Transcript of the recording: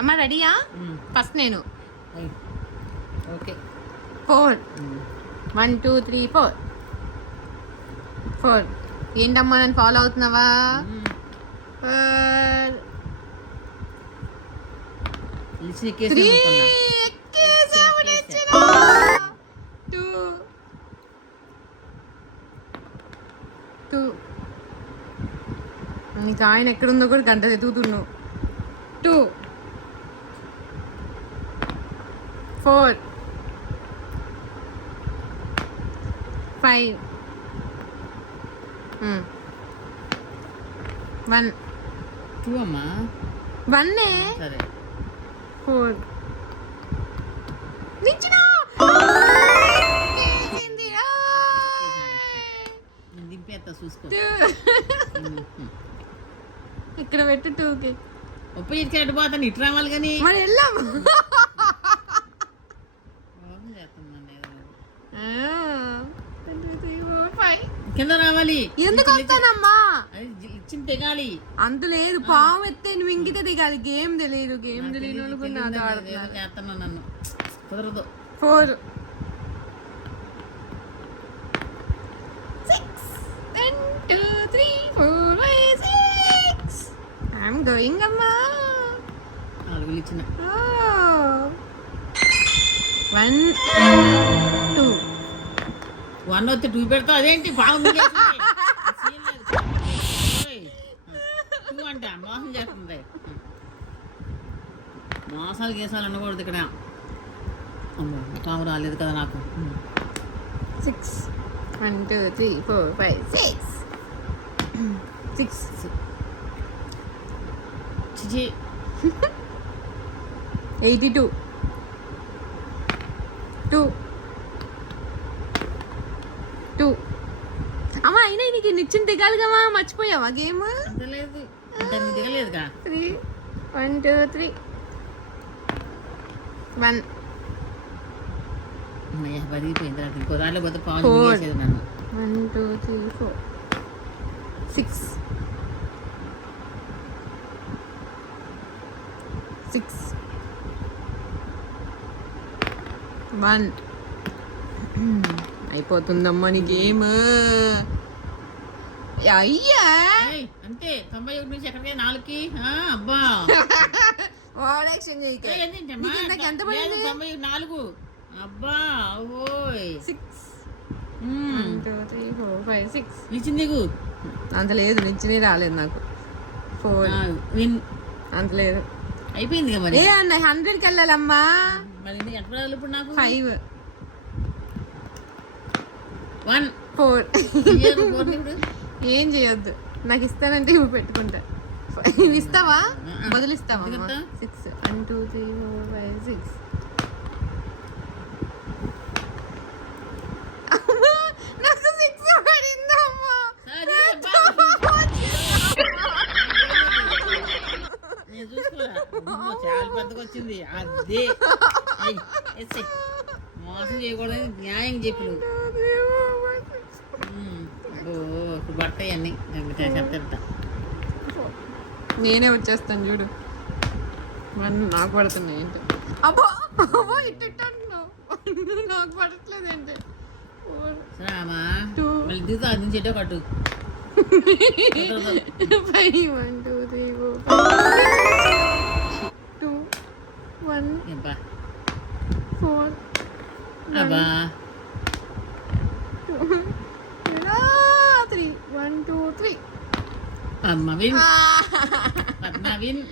అమ్మ రెడీయా? ఫస్ట్ నేను. ఓకే 4 1 2 3 4 4. ఏంటమ్మా నన్ను ఫాలో అవుతున్నావా? 3 ఎక్కేసావు నచ్చినా. 2 2 నీకు ఆయన ఎక్కడుందో కూడా గంట ఎదుగుతున్నావు. 2 4 5 1 2 అమ్మా 1 సరే 4 నిచ్చినా దింపేస్తా చూసుకో. ఇక్కడ పెట్టు 2కి. ఉపయోగించేట్టు పోతాను ఇటు రావాలి కానీ మరి వెళ్ళాము. కింద రావాలి. ఎందుకు వస్తానమ్మా? ఇచ్చిన తెగాలి. అంత లేదు, పాము ఎత్తే నువ్వు ఇంకితే దిగాలి. గేమ్ తెలియదు, గేమ్ తెలియదు చేస్తాను నన్ను కుదరదు. 4 6 1 2 3 4 5 6. ఐఎమ్ గోయింగ్ అమ్మా. 4 ఇచ్చిన 1 2 1 వస్తే 2 పెడతావు. అదేంటి బాగుంది అంటే మోసం చేస్తుంది. మోసాలు గీసాలు అనకూడదు ఇక్కడ. టాము రాలేదు కదా నాకు. 6 1 2 3 4 5 6 చిచి 82 2 2. అమ్మా అయినా నీకు నిచ్చిన దిగాలి కదా, మర్చిపోయావా గేమ్? లేదు దిగలేదుగా. 3 1 2 3 1 పదిగిపోయింది. ఇంకో దాంట్లో పోతే పాలు నన్ను. 1 2 3 4 6 6 1. అయిపోతుందమ్మా నీ గేమ్. అయ్యా అంతే 91 నుంచి ఎక్కడికి 4కి. అబ్బా వాడేక్షన్ చేయక. ఎంత పడింది? 94. అబ్బా ఓయ్ 6 1 2 3 4 5 6. ఇచ్చింది నీకు అంత లేదు, నిచ్చినే రాలేదు నాకు. 4 విన్ అంత లేదు. అయిపోయింది కదా మరి. ఏ అన్న 100కి వెళ్ళాలమ్మా. మరి ఎంత పడాలి ఇప్పుడు నాకు? 5 1 4. ఇప్పుడు ఏం చేయొద్దు, నాకు ఇస్తానంటే ఇవి పెట్టుకుంటా. ఇవి ఇస్తావా? బదులిస్తావా? 6 1 2 3 4 5 6. నాకు 6 పడిందమ్మా. నేను చూసుకోరా, చాలా పెద్దగా వచ్చింది. అదే మోసం చేయకూడదని న్యాయం చెప్పి నువ్వు. ఇప్పుడు పడతాయి అన్నీ చెప్తా. నేనే వచ్చేస్తాను చూడు. నాకు పడుతున్నాయి ఏంటి? అబ్బో అబ్బో ఇట్టు అంటున్నావు. నాకు పడట్లేదు ఏంటి? రామా మళ్ళీ దిగుతా అది నుంచి ఎటో కట్టు. 5 1 2 3 4 2 1 4 అబ్బా 3 1 2 3. అమ్మ విన్. పద్మ విన్.